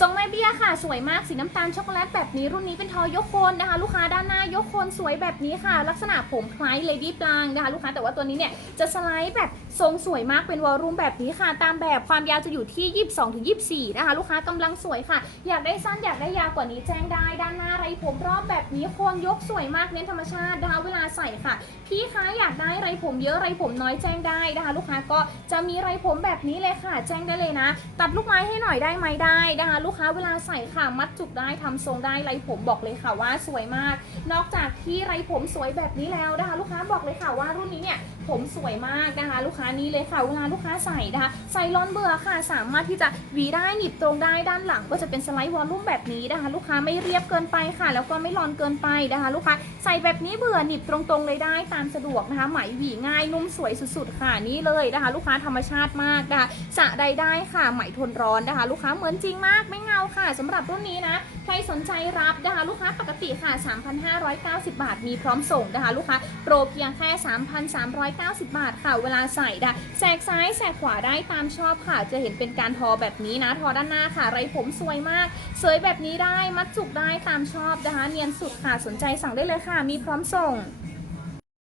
ทรงแม่เบี้ยค่ะ สวยมากสีน้ำตาลช็อกโกแลตแบบนี้รุ่นนี้เป็นทอยกโคนนะคะ ลูกค้าด้านหน้ายกโคนสวยแบบนี้ค่ะ ลักษณะผมคล้ายเลดี้ปลางนะคะลูกค้าแต่ว่าตัวนี้เนี่ยจะสไลด์แบบทรงสวยมากเป็นวอลลุ่มแบบนี้ค่ะ ตามแบบความยาวจะอยู่ที่ 22ถึง24 นะคะ ลูกค้ากำลังสวยค่ะ อยากได้สั้นอยากได้ยาวกว่านี้แจ้งได้ด้านหน้าไรผมรอบแบบนี้โคนยกสวยมากเน้นธรรมชาตินะคะเวลาใส่ค่ะพี่คะอยากได้ไรผมเยอะไรผมน้อยแจ้งได้นะคะ ลูกค้าก็จะมีไรผมแบบนี้เลยค่ะ แจ้งได้เลยนะ ตัดลูกไม้ให้หน่อยได้ไหมได้นะคะลูกค้าเวลาใส่ค่ะ มัดจุกได้ทำทรงได้ไรผมบอกเลยค่ะว่าสวยมาก นอกจากที่ไรผมสวยแบบนี้แล้วนะคะ ลูกค้าบอกเลยค่ะว่ารุ่นนี้เนี่ยผมสวยมากนะคะ ลูกค้านี้เลยค่ะ เวลาลูกค้าใส่นะคะ ใส่ร้อนเบื่อค่ะ สามารถที่จะหวีได้หนีบตรงได้ด้านหลัง ก็จะเป็นสไลด์วอลลุ่มแบบนี้นะคะ ลูกค้าไม่เรียบเกินไปค่ะ แล้วก็ไม่ร้อนเกินไปนะคะ ลูกค้าใส่แบบนี้เบื่อหนีบตรงๆเลยได้ตามสะดวกนะคะไหมหวีง่ายนุ่มสวยสุดๆ ค่ะนี่เลยนะคะ ลูกค้าธรรมชาติมากนะคะสะใดได้ค่ะไหมทนร้อนนะคะ ลูกค้าเหมือนจริงมากไม่เงาค่ะสำหรับรุ่นนี้นะ ใครสนใจรับนะคะลูกค้าปกติค่ะ 3,590 บาท มีพร้อมส่งนะคะลูกค้าโปรเพียงแค่ 3,390 บาทค่ะเวลาใส่นะคะแสกซ้ายแสกขวาได้ตามชอบค่ะ จะเห็นเป็นการทอแบบนี้นะ ทอด้านหน้าค่ะ ไรผมสวยมาก สวยแบบนี้ได้มัดจุกได้ตามชอบนะคะ เนียนสุดค่ะสนใจสั่งได้เลยค่ะ มีพร้อมส่ง